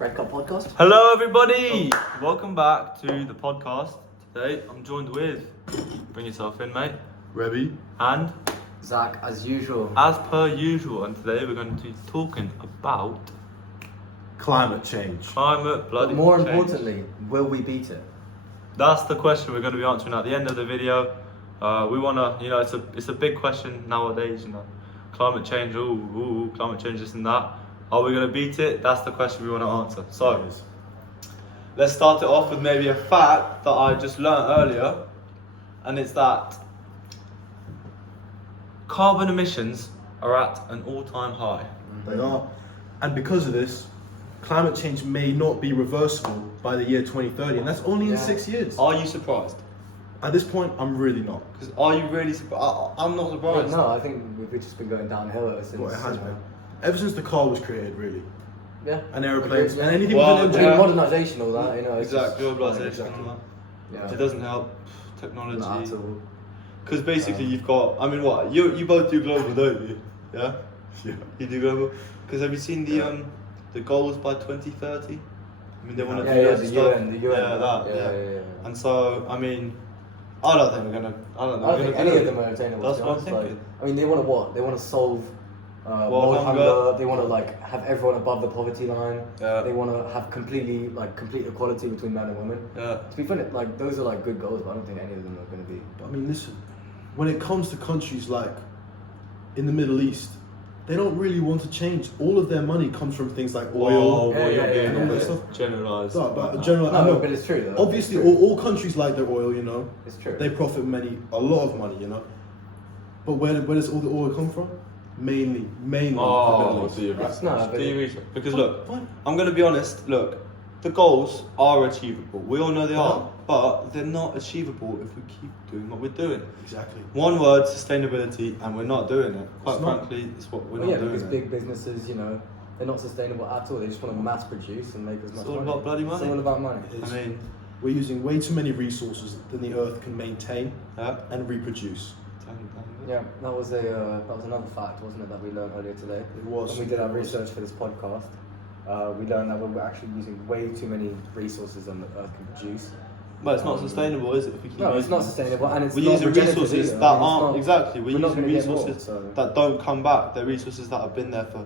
Red Cup Podcast. Hello, everybody. Welcome back to the podcast. Today, I'm joined with. Bring yourself in, mate. Rebby. And Zach, as usual. as per usual, and today we're going to be talking about Climate change. climate bloody But more change. importantly, will we beat it? That's the question we're going to be answering at the end of the video. We want to, it's a big question nowadays. Climate change. Climate change, this and that. Are we going to beat it? That's the question we want to answer. So. Let's start it off with maybe a fact that I just learnt earlier, and it's that carbon emissions are at an all-time high. They are. And because of this, climate change may not be reversible by the year 2030, and that's only in 6 years. Are you surprised? At this point, I'm really not. Because are you really surprised? I'm not surprised. No, I think we've just been going downhill ever since. Well, it has been. Ever since the car was created, really. Yeah. And aeroplanes, Agreed. and anything Well, with an yeah. engine. Modernisation, all that, it's Exactly, just- globalisation. Exactly. Yeah. It doesn't help. Not Technology. at all. Because basically you've got. I mean, what you both do global, don't you? Yeah. Yeah. You do global. Because have you seen the goals by 2030? I mean, they want to Yeah, do yeah, loads the of stuff. UN. Yeah, that. Yeah. And so, I mean, I don't think we're gonna. I don't I don't think think any we're of gonna them are attainable. That's to be what I'm honest. thinking. I mean, they want to what? They want to solve World world hunger. hunger. They want to have everyone above the poverty line. Yeah. They want to have complete equality between men and women. Yeah. To be fair, those are good goals, but I don't think any of them are going to be. But I mean, listen, when it comes to countries like in the Middle East, they don't really want to change. All of their money comes from things like oil. Yeah, yeah, and all that yeah. stuff. Generalised. No, but general, No, but it's true though. obviously, It's true. all countries like their oil, It's true. They profit a lot of money, But where does all the oil come from? Mainly from the Middle East. do your That's research. not- Do your research. Because look, What? I'm going to be honest. Look, the goals are achievable. We all know they are, but they're not achievable if we keep doing what we're doing. Exactly. One word: sustainability, and we're not doing it. Quite It's not. frankly, it's what we're Well, not yeah, doing. because it. big businesses, they're not sustainable at all. They just want to mass produce and make as much It's all money. about bloody money. It's all about money. It is. I mean, We're using way too many resources than the Earth can maintain yeah. and reproduce. Yeah, that was another fact, wasn't it, that we learned earlier today? It was. When we did our research for this podcast, we learned that we're actually using way too many resources than the Earth can produce. But it's not sustainable, is it? If we keep No, it's using not it? sustainable, and it's We're not using regenerative resources either. that I mean, it's aren't not- exactly. We're not using gonna get more, resources so- that don't come back. They're resources that have been there for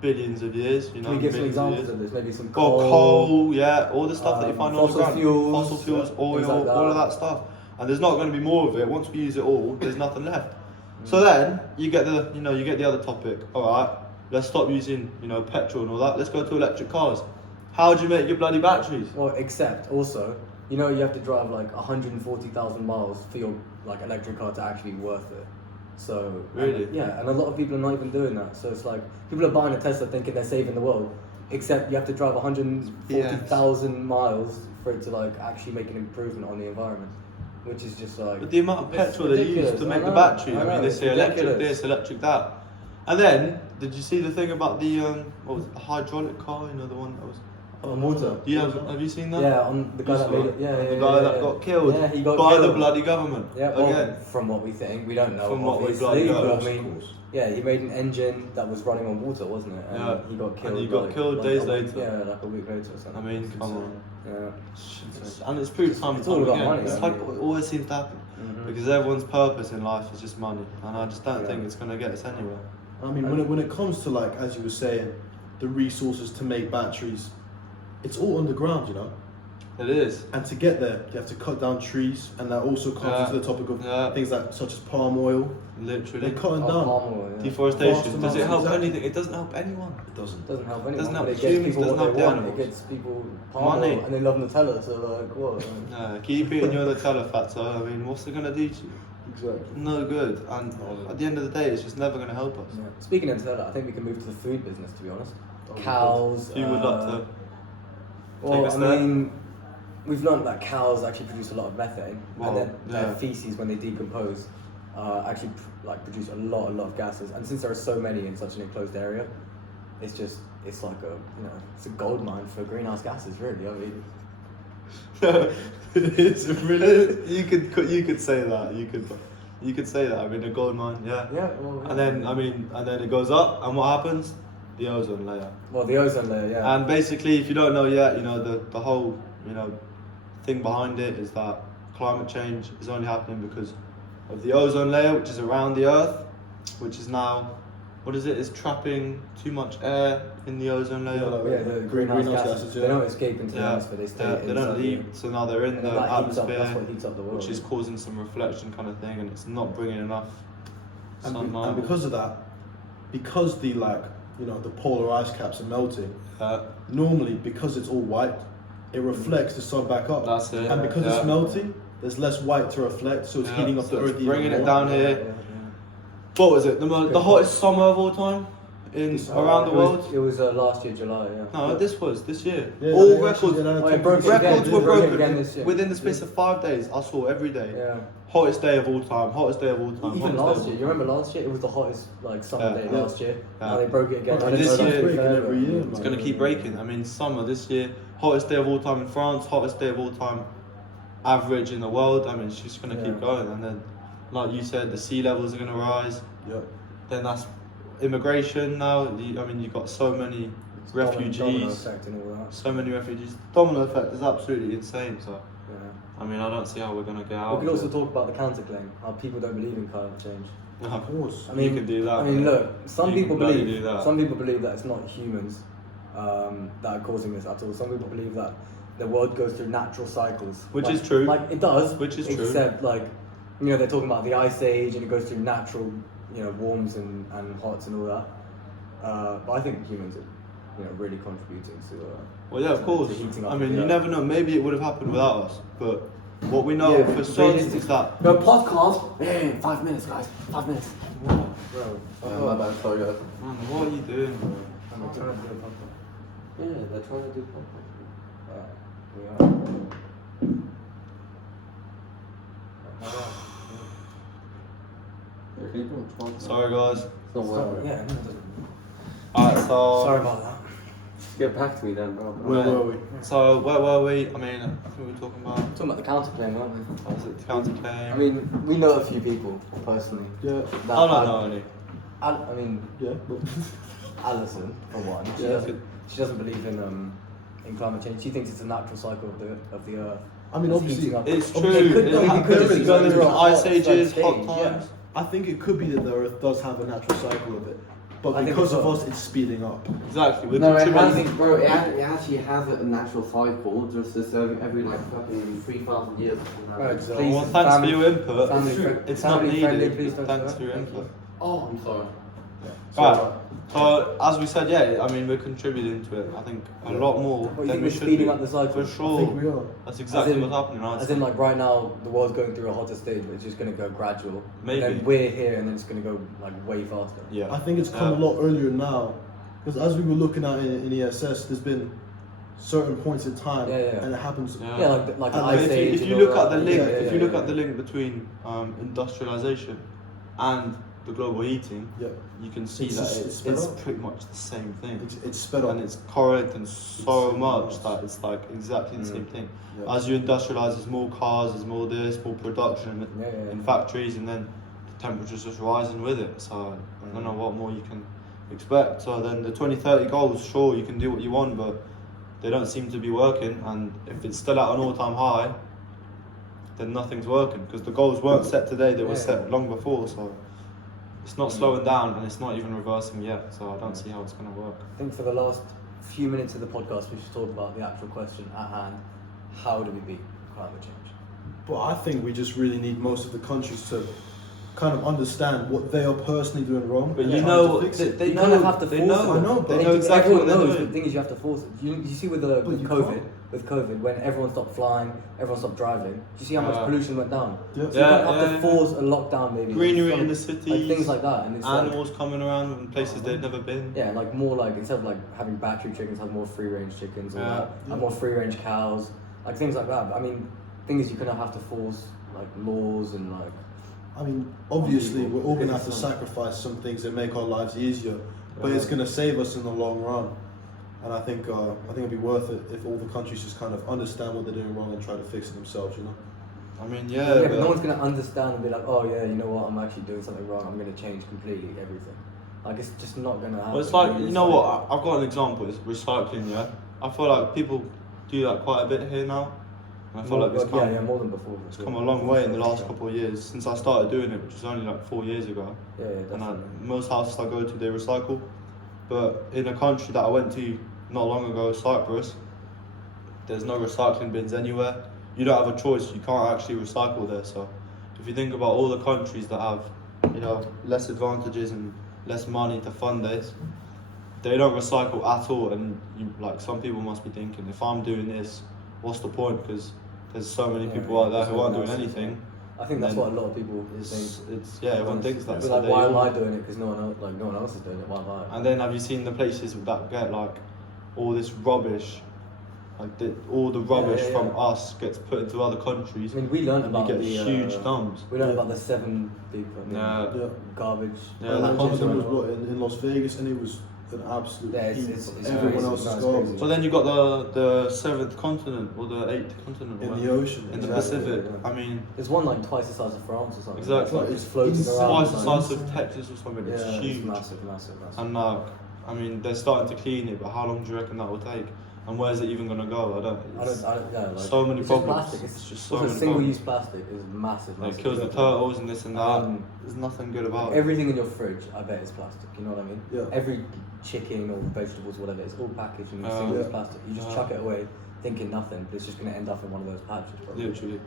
billions of years. Can we give some examples of this? Maybe some Coal, coal. yeah, all the stuff that you find on the fossil ground, fuels, fossil fuels, things oil, like that. all of that stuff. And there's not going to be more of it. Once we use it all, there's nothing left. So then you get the other topic. All right, let's stop using petrol and all that. Let's go to electric cars. How do you make your bloody batteries? Well, except also, you have to drive 140,000 miles for your electric car to actually be worth it. So Really? yeah, and a lot of people are not even doing that. So it's people are buying a Tesla thinking they're saving the world, except you have to drive 140,000 miles for it to actually make an improvement on the environment, which is just But the amount of it's petrol they use ridiculous. to make I the know, battery. I I mean, know, they it's say electric ridiculous. this, electric that. And then, did you see the thing about the what was it, the hydraulic car? The one that was. on water. Have you seen that? Yeah, on the guy You that saw made it? it. Yeah, The yeah, guy yeah, that yeah. got killed Yeah, he got by killed. the bloody government. Yeah, well, Again. from what we think, we don't know. From what we obviously, bloody but know, I of mean, course. yeah, he made an engine that was running on water, wasn't it? And Yeah. he got killed. And he got killed days a week- later. Yeah, a week later or something. I mean, come on. Yeah. And it's proved time and It's all time about again. money, It's isn't like it? what always seems to happen. Mhm. Because everyone's purpose in life is just money. And I just don't Yeah. think it's going to get us anywhere. I mean, when it comes to as you were saying, the resources to make batteries, it's all underground, It is. And to get there, you have to cut down trees, and that also comes Yeah. into the topic of Yeah. things such as palm oil. Literally. They're cutting Oh, down. palm oil, yeah. Deforestation. Vast Does it amounts, help exactly. anything? It doesn't help anyone. It doesn't. Doesn't help anyone, Doesn't help but it the gets humans, people doesn't what help they the want. It animals. gets people palm Money. oil, and they love Nutella, so what? Keep eating your Nutella fat. So I mean, what's it going to do to you? Exactly. No good. And at the end of the day, it's just never going to help us. Yeah. Speaking of Nutella, I think we can move to the food business, to be honest. Oh, Cows. If you would like to. Well, us I there? mean, we've learned that cows actually produce a lot of methane, Well, and then their yeah. feces, when they decompose, actually produce a lot of gases. And since there are so many in such an enclosed area, it's like it's a gold mine for greenhouse gases, really. I mean, It is really. You could say that. You could say that. I mean, a gold mine. Yeah. yeah. Well, And then it goes up, and what happens? the ozone layer. Well, the ozone layer, yeah. And basically, if you don't know yet, you know, the whole, you know, thing behind it is that climate change is only happening because of the ozone layer, which is around the Earth, which is now, what is it? It's trapping too much air in the ozone layer. Yeah, the greenhouse gases. They don't escape into the atmosphere. They stay. They don't leave. So now they're in the atmosphere, that's what heats up the world, which is causing some reflection kind of thing, and it's not bringing enough sunlight. And because of that, because the the polar ice caps are melting, normally because it's all white, it reflects the sun back up. That's it. And because it's melting, there's less white to reflect, so it's heating up the earth. Bringing it down here. What was it? The hottest summer of all time around the world? It was last year, July, yeah. No, this year. Yeah, All records. Records were broken again this year. within the space of 5 days. I saw every day. Yeah. Hottest day of all time. Hottest day of all time. Even hottest last day of year, you remember last year? It was the hottest summer day Yeah. last year. Yeah. Now they broke it again. Okay, I didn't this know that year- was breaking fair, every but- year, It's man. going to keep breaking. I mean, summer this year, hottest day of all time in France, hottest day of all time average in the world. I mean, it's just going to keep going. And then, like you said, the sea levels are going to rise. Yeah. Then that's immigration now. You've got so many Domino refugees. effect and all that. So many refugees. Domino effect is absolutely insane. So, Yeah. I mean, I don't see how we're going to get out. We could of also it. talk about the counterclaim, how people don't believe in climate change. Of course. I mean, you can do that. I mean, look, some You people can bloody believe do that. some people believe that it's not humans that are causing this at all. Some people believe that the world goes through natural cycles, Which Like- is true. Like it does, Which is true. except they're talking about the ice age and it goes through natural, warms and hots and all that. But I think humans are, really contributing to. Well, yeah, of to course. heating up I of mean, the you earth. never know. Maybe it would have happened without us. But what we know Yeah, for certain realistic- is that. No podcast. Man, 5 minutes, guys. 5 minutes. Bro, My bad, sorry guys. Man, what are you doing, bro? I'm trying to do a podcast. Yeah, they're trying to do podcast. We are. Yeah, can you put a 12? Sorry, guys. It's not well. Yeah, no, it doesn't. Alright, so. Sorry about that. Get back to me then, bro. Where were we? So, where were we? I mean, I think we were talking about. Talking about the counterclaim, aren't we? What was it? Counterclaim. I mean, we know a few people personally. Yeah. That I don't know any. I mean, Yeah. Alison, for one, she doesn't believe in climate change. She thinks it's a natural cycle of the earth. I mean, It's obviously, heating up. It's Okay, true. it could- It maybe happens. could just be It's going through a ice hot ages, stage, hot yeah. times. I think it could be that the Earth does have a natural cycle of it, but I think because it of does. us, it's speeding up. Exactly. We're No, it contributing. has, bro. It actually has a natural cycle, just every like fucking 3,000 years. Right, Exactly. please. Well, thanks Family- for your input. family It's- friend- It's not family friendly, needed. please don't Thanks swear. for your Thank input. Oh, I'm sorry. Right. So, as we said, yeah, I mean, we're contributing to it. I think a lot more What, you than think we we're should speeding be. up the cycle? For I think sure. we are. That's exactly As in- what's happening, right? As in, like right now, the world's going through a hotter stage, but it's just going to go gradual. Maybe. And then we're here, and then it's going to go like way faster. Yeah. I think it's come a lot earlier now, because as we were looking at in ESS, there's been certain points in time, Yeah, yeah. and it happens. Yeah. Yeah, like an And ice If you, age. if and you all look at that. the link, Yeah, if you look yeah. at the link between industrialization and the global heating, Yeah, you can see It's that just- it's it's, sped it's up. pretty much the same thing. it's sped up. And it's correlating so It's- much that it's like exactly the same thing. Yeah. As you industrialize, there's more cars, there's more this, more production Yeah, yeah, in yeah. factories, and then the temperature's just rising with it. So I don't know what more you can expect. So then the 2030 goals, sure, you can do what you want, but they don't seem to be working. And if it's still at an all-time high, then nothing's working because the goals weren't set today; they were Yeah. set long before. So it's not slowing down, and it's not even reversing yet. So I don't see how it's going to work. I think for the last few minutes of the podcast, we should talk about the actual question at hand: how do we beat climate change? But I think we just really need most of the countries to kind of understand what they are personally doing wrong. But and you trying know, to fix it. they You know, kind of have to they force know, it. I know, but they know exactly what everyone they're knows. doing. The thing is, you have to force it. You see with the But with you COVID, can't. with COVID, when everyone stopped flying, everyone stopped driving. Do you see how much pollution went down? Yeah. So you kind of have to force a lockdown, maybe. Greenery Some- in the cities, like things like that, and it's like, animals coming around in places they've never been. yeah, like more like instead of like having battery chickens, have more free range chickens, or Yeah. have more free range cows, like things like that. But, I mean, thing is, you kind of have to force like laws and like. I mean, obviously, we're all going to have to Because it's sacrifice some things that make our lives easier, but it's going to save us in the long run. And I think it'd be worth it if all the countries just kind of understand what they're doing wrong and try to fix it themselves. You know. I mean, Yeah, yeah, but no one's gonna understand and be like, oh yeah, you know what, I'm actually doing something wrong. I'm gonna change completely everything. Like it's just not gonna happen. But it's like, you It's know like- what? I've got an example. It's recycling. Yeah, I feel like people do that quite a bit here now. And I feel like it's yeah, more than before. it's come a long way in the last couple of years since I started doing it, which was only like 4 years ago. Yeah, And definitely. most houses I go to, they recycle. But in a country that I went to not long ago, Cyprus, there's no recycling bins anywhere. You don't have a choice. You can't actually recycle there. So if you think about all the countries that have, you know, less advantages and less money to fund this, they don't recycle at all. And you, like some people must be thinking, if I'm doing this, what's the point? Because there's so many people out there who aren't doing anything. I think that's then what a lot of people It's, think. yeah, everyone thinks that. But So like, they why am all- I doing it? Because no one else is doing it. Why am I? And then have you seen the places that get like all this rubbish, like all the rubbish yeah, from yeah. us gets put into other countries, I mean, we learned and you about get the huge dumps. We learned Yeah. about the 7 deep Yeah. Yeah. garbage. Yeah, And that that comes content was from- what in Las Vegas, and it was an absolute Yeah, heap it's of crazy. everyone No, else's it's garbage crazy. So then you got the 7th continent or the 8th continent, in whatever, the ocean. in the exactly. Pacific. yeah. I mean, There's one like twice the size of France or something. Exactly. It's like It's just floating insane. around. twice the like- size of Texas or something. Yeah, It's huge. massive. And like, I mean, they're starting to clean it, but how long do you reckon that will take? And where's it even gonna go? I don't, yeah, like, so many it's just problems. plastic. It's just so also many single-use plastic is massive. It massive. kills the turtles and this and that. Um, There's nothing good about it. Everything in your fridge, I bet, is plastic. You know what I mean? Yeah. Every chicken or vegetables, whatever, it's all packaged in Yeah. single-use Yeah. plastic. You just Yeah. chuck it away, thinking nothing, but it's just going to end up in one of those patches. Probably. Literally.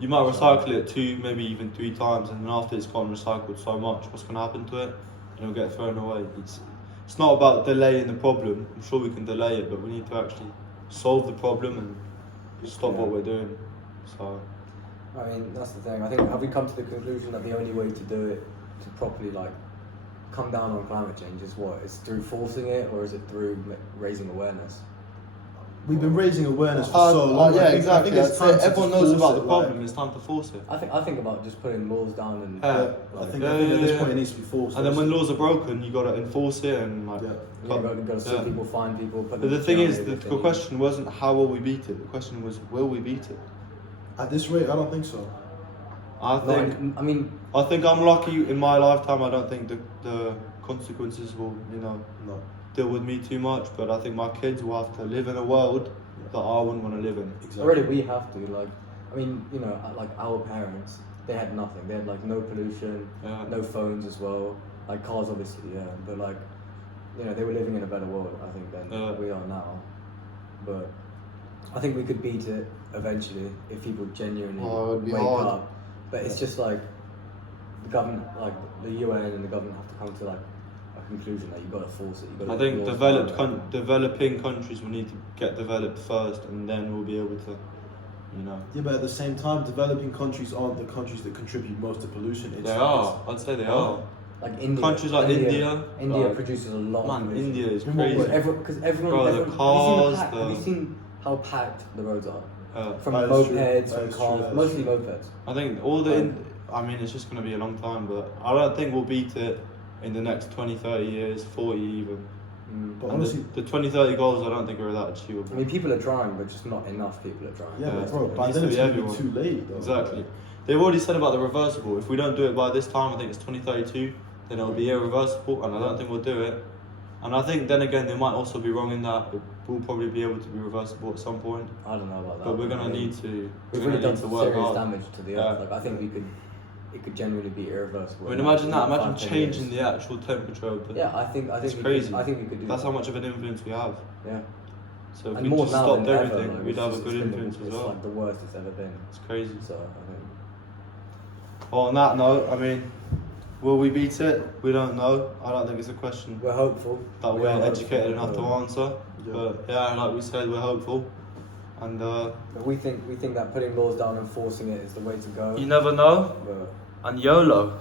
You might recycle it 2, maybe even 3 times, and then after it's gotten recycled so much, what's going to happen to it? It'll get thrown away. It's not about delaying the problem. I'm sure we can delay it, but we need to actually solve the problem and stop what we're doing. So, I mean, that's the thing. I think, have we come to the conclusion that the only way to do it, to properly like come down on climate change, is what? It's through forcing it, or is it through raising awareness? We've been raising awareness for so long. yeah, I think exactly. it's time to Everyone just knows force about it, the problem. like- It's time to force it. I think about just putting laws down and Yeah. I think, Yeah, I think at this yeah. point it needs to be forced. And then when laws are broken, you got to enforce it and like. Yeah. you've got to sue Yeah. people, fine people. Put But the them thing down is, if the they need. question wasn't how will we beat it. The question was, will we beat it? At this rate, I don't think so. I think. Like, I mean, I think I'm lucky in my lifetime. I don't think the consequences will, No. deal with me too much. But I think my kids will have to live in a world that I wouldn't want to live in. Exactly. already we have to. Like, I mean, you know, like our parents, they had nothing. They had like no pollution, Yeah. no phones as well. Like cars, obviously, yeah. But like, you know, they were living in a better world, I think, than Yeah. we are now. But I think we could beat it eventually if people genuinely Oh, it would be wake hard. up. But it's just like the government, like the UN and the government have to come to like a conclusion that you've got to force it. You've got I to think laws developed down there. developing countries will need to get developed first, and then we'll be able to, you know. Yeah, but at the same time, developing countries aren't the countries that contribute most to pollution. They are. I'd say they are. Like India, Countries like India, India like- produces a lot. Man, of pollution. India is In what way? crazy. Because everyone, Bro, the everyone cars, have you seen how packed the roads are? From That is true. mopeds, That from is cars, true, that is mostly true. mopeds. I think all the. I mean, it's just going to be a long time, but I don't think we'll beat it in the next 20, 30 years, 40 even. But And honestly, the 20, 30 goals, I don't think are that I achievable. mean, people are trying, but just not enough people are trying. yeah, Yeah, but bro, it by needs then to it's be gonna be everyone. too late. Though. Exactly. They've already said about the reversible. If we don't do it by this time, I think it's 2032, then it'll be irreversible, and I don't think we'll do it. And I think then again, they might also be wrong in that it will probably be able to be reversible at some point. I don't know about that. But we're I gonna mean, need to. We've We're really gonna done need to some work serious hard. damage to the Yeah. earth. Like I think it could genuinely be irreversible. I mean, in imagine that. like Imagine 5-10 changing years. the actual temperature of the. Yeah, I think It's we crazy. Could, I think we could do That's that. how much of an influence we have. Yeah. So if And we more just now stopped than ever, everything, like, we'd it's have a just- good it's been influence as It's well. like the worst it's ever been. It's crazy. So I think. Well, on that note, I mean, will we beat it? We don't know. I don't think it's a question We're hopeful. that We we're are educated hopeful, enough to answer. Yeah. But yeah, like we said, we're hopeful. And But we think that putting laws down and forcing it is the way to go. you never know. But And YOLO.